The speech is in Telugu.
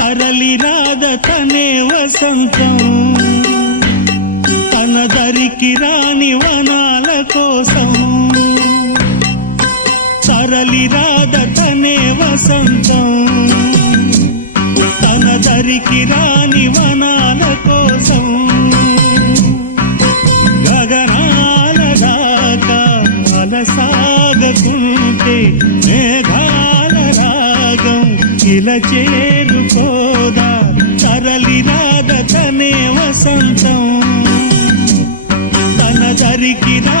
తరలి రాద తనే వసంతం తన దరికి రాని వనాల కోసం తరలి రాద తనే వసంతం తన దరికి రాని వనాల కోసం గగనాల దాకా అలసాగకుంటే మేఘాల రాగం ఇలా చేరుకోదా తరలి రాద తనే వసంతం తన దరికి రా